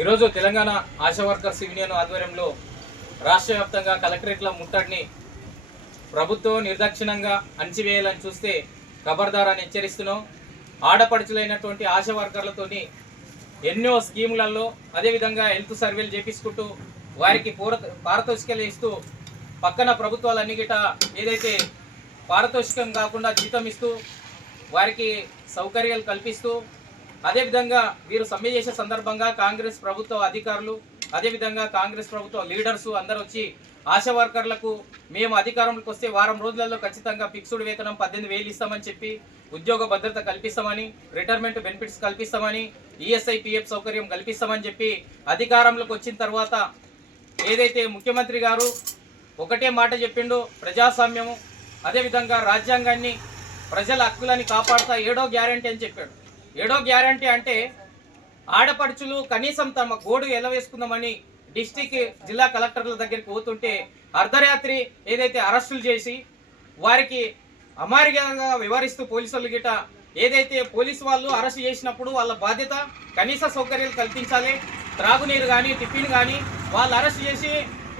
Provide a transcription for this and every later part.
ఈరోజు Telangana ASHA workers union ఆధ్వర్యంలో రాష్ట్ర వ్యాప్తంగా కలెక్టరేట్ల ముట్టడిని ప్రభుత్వం నిర్దక్షిణంగా అణచివేయాలని చూస్తే ఖబర్దారాన్ని హెచ్చరిస్తున్నాం. ఆడపడుచులైనటువంటి ఆశా వర్కర్లతోని ఎన్నో స్కీములలో అదేవిధంగా హెల్త్ సర్వేలు చేపించుకుంటూ వారికి పూర పారితోషికాలు ఇస్తూ పక్కన ప్రభుత్వాలన్నీ గిట ఏదైతే పారితోషికం కాకుండా జీతం ఇస్తూ వారికి సౌకర్యాలు కల్పిస్తూ అదేవిధంగా వీరు సమ్మె చేసే సందర్భంగా కాంగ్రెస్ ప్రభుత్వ అధికారులు అదేవిధంగా కాంగ్రెస్ ప్రభుత్వ లీడర్స్ అందరూ వచ్చి ఆశా వర్కర్లకు మేము అధికారంలోకి వస్తే వారం రోజులలో ఖచ్చితంగా ఫిక్స్డ్ వేతనం పద్దెనిమిది వేలు ఇస్తామని చెప్పి ఉద్యోగ భద్రత కల్పిస్తామని రిటైర్మెంట్ బెనిఫిట్స్ కల్పిస్తామని ఈఎస్ఐ పిఎఫ్ సౌకర్యం కల్పిస్తామని చెప్పి అధికారంలోకి వచ్చిన తర్వాత ఏదైతే ముఖ్యమంత్రి గారు ఒకటే మాట చెప్పిండో ప్రజాస్వామ్యము అదేవిధంగా రాజ్యాంగాన్ని ప్రజల హక్కులని కాపాడుతా ఏడో గ్యారంటీ అని చెప్పాడు. ఏడో గ్యారంటీ అంటే ఆడపడుచులు కనీసం తమ గోడు ఎలా వేసుకుందామని డిస్టిక్ జిల్లా కలెక్టర్ల దగ్గరికి పోతుంటే అర్ధరాత్రి ఏదైతే అరెస్టులు చేసి వారికి అమారిగా వ్యవహరిస్తూ పోలీసులు గిట ఏదైతే పోలీసు వాళ్ళు అరెస్ట్ చేసినప్పుడు వాళ్ళ బాధ్యత కనీస సౌకర్యాలు కల్పించాలి. త్రాగునీరు కానీ టిఫిన్ కానీ వాళ్ళు అరెస్ట్ చేసి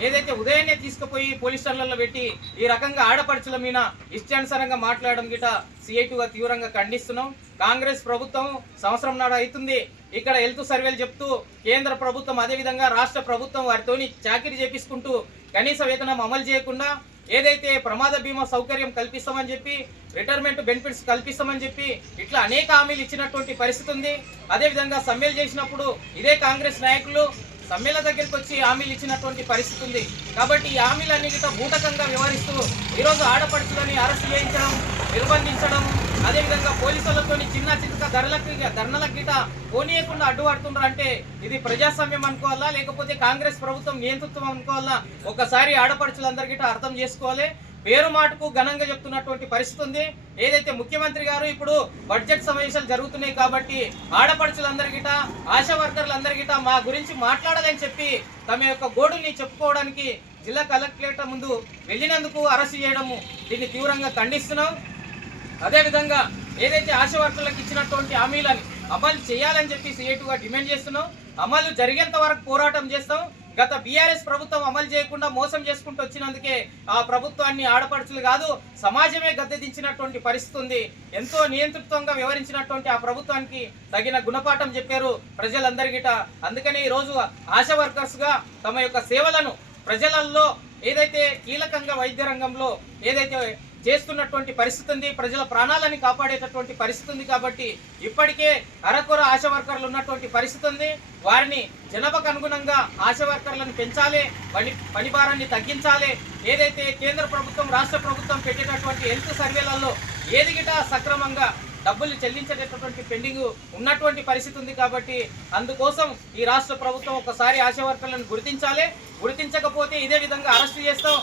ఏదైతే ఉదయాన్నే తీసుకుపోయి పోలీస్ స్టేషన్లలో పెట్టి ఈ రకంగా ఆడపడుచుల మీద ఇష్టానుసారంగా మాట్లాడడం గిట సిఐటిగా తీవ్రంగా ఖండిస్తున్నాం. కాంగ్రెస్ ప్రభుత్వం సంవత్సరం నాడు అవుతుంది. ఇక్కడ హెల్త్ సర్వేలు చెప్తూ కేంద్ర ప్రభుత్వం అదేవిధంగా రాష్ట్ర ప్రభుత్వం వారితోని చాకరీ చేపించుకుంటూ కనీస వేతనం అమలు చేయకుండా ఏదైతే ప్రమాద బీమా సౌకర్యం కల్పిస్తామని చెప్పి రిటైర్మెంట్ బెనిఫిట్స్ కల్పిస్తామని చెప్పి ఇట్లా అనేక హామీలు ఇచ్చినటువంటి పరిస్థితి ఉంది. అదేవిధంగా సమ్మెలు చేసినప్పుడు ఇదే కాంగ్రెస్ నాయకులు సమ్మెల దగ్గరికి వచ్చి హామీలు ఇచ్చినటువంటి పరిస్థితి ఉంది. కాబట్టి ఈ హామీలన్నీ గిట్ట వ్యవహరిస్తూ ఈరోజు ఆడపడుచులని అరెస్ట్ చేయించడం నిర్బంధించడం అదేవిధంగా పోలీసులతో చిన్న చిన్న ధరలకు ధర్నలకు గిట పోనీయకుండా అడ్డుపడుతున్నారు అంటే ఇది ప్రజాస్వామ్యం అనుకోవాలా? లేకపోతే కాంగ్రెస్ ప్రభుత్వం నియంతృత్వం అనుకోవాలా? ఒకసారి ఆడపడుచులందరి గిట అర్థం చేసుకోవాలి. పేరు మాటకు ఘనంగా చెప్తున్నటువంటి పరిస్థితి ఉంది. ఏదైతే ముఖ్యమంత్రి గారు ఇప్పుడు బడ్జెట్ సమావేశాలు జరుగుతున్నాయి కాబట్టి ఆడపడుచులందరి గిట ఆశా వర్కర్లందరి మా గురించి మాట్లాడాలని చెప్పి తమ యొక్క గోడుని చెప్పుకోవడానికి జిల్లా కలెక్టరేట్ ముందు వెళ్ళినందుకు అరెస్ట్ చేయడము దీన్ని తీవ్రంగా ఖండిస్తున్నాం. అదేవిధంగా ఏదైతే ఆశా వర్కర్లకు ఇచ్చినటువంటి హామీలని అమలు చేయాలని చెప్పి సిఐటుగా డిమాండ్ చేస్తున్నాం. అమలు జరిగేంత వరకు పోరాటం చేస్తాం. గత బీఆర్ఎస్ ప్రభుత్వం అమలు చేయకుండా మోసం చేసుకుంటూ వచ్చినందుకే ఆ ప్రభుత్వాన్ని ఆడపడుచులు కాదు సమాజమే గద్దెదించినటువంటి పరిస్థితి ఉంది. ఎంతో నియంతృత్వంగా వివరించినటువంటి ఆ ప్రభుత్వానికి తగిన గుణపాఠం చెప్పారు ప్రజలందరిగిట. అందుకని ఈ రోజు ఆశా వర్కర్స్గా తమ యొక్క సేవలను ప్రజలలో ఏదైతే కీలకంగా వైద్య రంగంలో ఏదైతే చేస్తున్నటువంటి పరిస్థితి ఉంది. ప్రజల ప్రాణాలని కాపాడేటటువంటి పరిస్థితి ఉంది కాబట్టి ఇప్పటికే అరకొర ఆశా వర్కర్లు ఉన్నటువంటి పరిస్థితి ఉంది. వారిని జనాభాకు అనుగుణంగా ఆశా వర్కర్లను పెంచాలి. పని పనిభారాన్ని తగ్గించాలి. ఏదైతే కేంద్ర ప్రభుత్వం రాష్ట్ర ప్రభుత్వం పెట్టేటటువంటి హెల్త్ సర్వేలలో ఏదిగిట సక్రమంగా డబ్బులు చెల్లించేటటువంటి పెండింగ్ ఉన్నటువంటి పరిస్థితి ఉంది కాబట్టి అందుకోసం ఈ రాష్ట్ర ప్రభుత్వం ఒకసారి ఆశా వర్కర్లను గుర్తించాలి. గుర్తించకపోతే ఇదే విధంగా అరెస్ట్ చేస్తాం.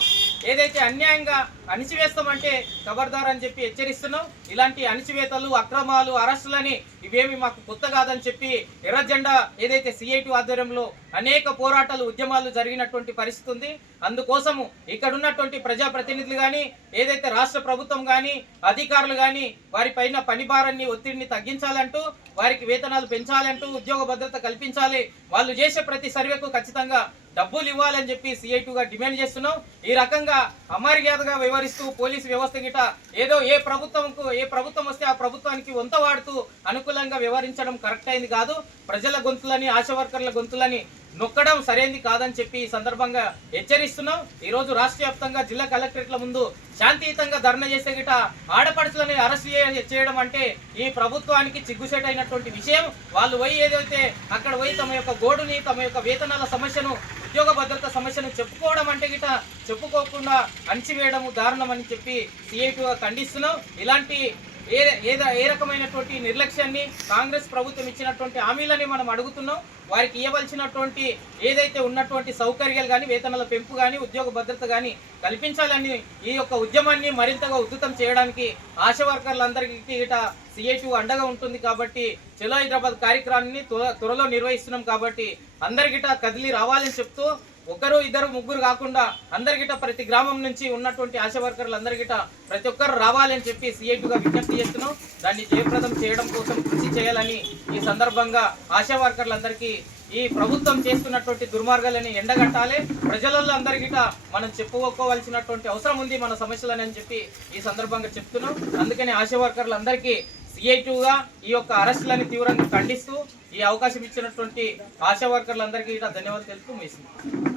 ఏదైతే అన్యాయంగా అణిచివేస్తామంటే ఖబర్దార్ అని చెప్పి హెచ్చరిస్తున్నాం. ఇలాంటి అణిచివేతలు అక్రమాలు అరెస్టులని ఇవేమి మాకు కొత్త కాదని చెప్పి ఎర్ర జెండా ఏదైతే సిఐటి ఆధ్వర్యంలో అనేక పోరాటాలు ఉద్యమాలు జరిగినటువంటి పరిస్థితి ఉంది. అందుకోసము ఇక్కడ ఉన్నటువంటి ప్రజాప్రతినిధులు కానీ ఏదైతే రాష్ట్ర ప్రభుత్వం కానీ అధికారులు కానీ వారి పైన పని భారాన్ని ఒత్తిడిని తగ్గించాలంటూ వారికి వేతనాలు పెంచాలంటూ ఉద్యోగ భద్రత కల్పించాలి. వాళ్ళు చేసే ప్రతి సర్వేకు ఖచ్చితంగా డబ్బులు ఇవ్వాలని చెప్పి సిఐటుగా డిమాండ్ చేస్తున్నాం. ఈ రకంగా అమర్యాదగా వ్యవహరిస్తూ పోలీసు వ్యవస్థ గిట ఏదో ఏ ప్రభుత్వంకు ఏ ప్రభుత్వం వస్తే ఆ ప్రభుత్వానికి వంత వాడుతూ అనుకూలంగా వ్యవహరించడం కరెక్ట్ అయింది కాదు. ప్రజల గొంతులని ఆశా వర్కర్ల గొంతులని నొక్కడం సరైంది కాదని చెప్పి ఈ సందర్భంగా హెచ్చరిస్తున్నాం. ఈరోజు రాష్ట్ర వ్యాప్తంగా జిల్లా కలెక్టరేట్ల ముందు శాంతియుతంగా ధర్నా చేసే గిట ఆడపడుచులని అరెస్ట్ చేయడం అంటే ఈ ప్రభుత్వానికి చిగ్గుసేట్ అయినటువంటి విషయం. వాళ్ళు పోయి ఏదైతే అక్కడ పోయి తమ యొక్క గోడుని తమ యొక్క వేతనాల సమస్యను ఉద్యోగ భద్రత సమస్యను చెప్పుకోవడం అంటే గిట చెప్పుకోకుండా అణిచివేయడము దారుణం అని చెప్పి సిఐటిగా ఖండిస్తున్నాం. ఇలాంటి ఏ ఏ ఏ రకమైనటువంటి నిర్లక్ష్యాన్ని కాంగ్రెస్ ప్రభుత్వం ఇచ్చినటువంటి హామీలని మనం అడుగుతున్నాం. వారికి ఇవ్వవలసినటువంటి ఏదైతే ఉన్నటువంటి సౌకర్యాలు కానీ వేతనాల పెంపు కానీ ఉద్యోగ భద్రత కానీ కల్పించాలని ఈ యొక్క ఉద్యమాన్ని మరింతగా ఉద్ధృతం చేయడానికి ఆశా వర్కర్లందరికీ ఇట సిఐటి అండగా ఉంటుంది కాబట్టి చలో హైదరాబాద్ కార్యక్రమాన్ని త్వర- త్వరలో నిర్వహిస్తున్నాం కాబట్టి అందరికిట కదిలి రావాలని చెప్తూ ఒకరు ఇద్దరు ముగ్గురు కాకుండా అందరిగిట ప్రతి గ్రామం నుంచి ఉన్నటువంటి ఆశా వర్కర్లు అందరిగిట ప్రతి ఒక్కరు రావాలని చెప్పి సిఐటిగా విజ్ఞప్తి చేస్తున్నాం. దాన్ని జయప్రదం చేయడం కోసం కృషి చేయాలని ఈ సందర్భంగా ఆశా వర్కర్లందరికీ ఈ ప్రభుత్వం చేస్తున్నటువంటి దుర్మార్గాలని ఎండగట్టాలి. ప్రజలలో అందరికిట మనం చెప్పుకోవాల్సినటువంటి అవసరం ఉంది మన సమస్యలని అని చెప్పి ఈ సందర్భంగా చెప్తున్నాం. అందుకని ఆశా వర్కర్లందరికీ సిఐటిగా ఈ యొక్క అరెస్టులని తీవ్రంగా ఖండిస్తూ ఈ అవకాశం ఇచ్చినటువంటి ఆశా వర్కర్లందరికీ కూడా ధన్యవాదాలు తెలుపుతూ ముగిస్తున్నాం.